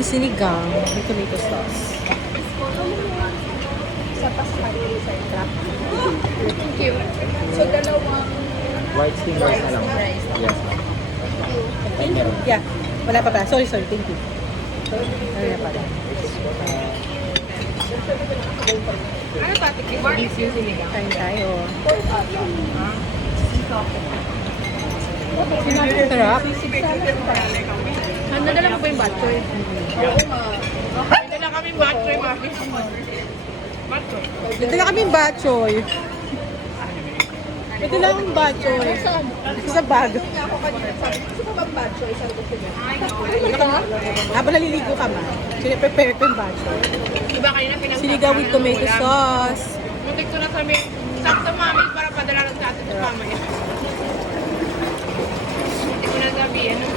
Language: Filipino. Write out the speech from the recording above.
Yung sinigang, may tomato sauce. Sa pasahari sa trap. Thank you. So, dalawang White steam rice na lang. rice. Yes. Thank you. Yeah. Wala pa pala. Sorry. Thank you. Ano na pala? Ano pa? Tikim yung sinigang. Kain tayo. Sarap. Nadala mo ba yung batchoy? Oo nga. Nadala kami batchoy, mami. Batchoy. Dito na kami batchoy. Dito lang ang batchoy. Sa bag. Nga ako kanina, sabi ko, gusto ko bang batchoy? Sabi ko sila. Habang naliligo ka man, prepare ko yung batchoy. Diba kanina pinagsasabi Sinigang with tomato sauce. Muntik ko na kami, sakto mami para padala lang sa atin sa mamaya. Hindi ko na sabihin.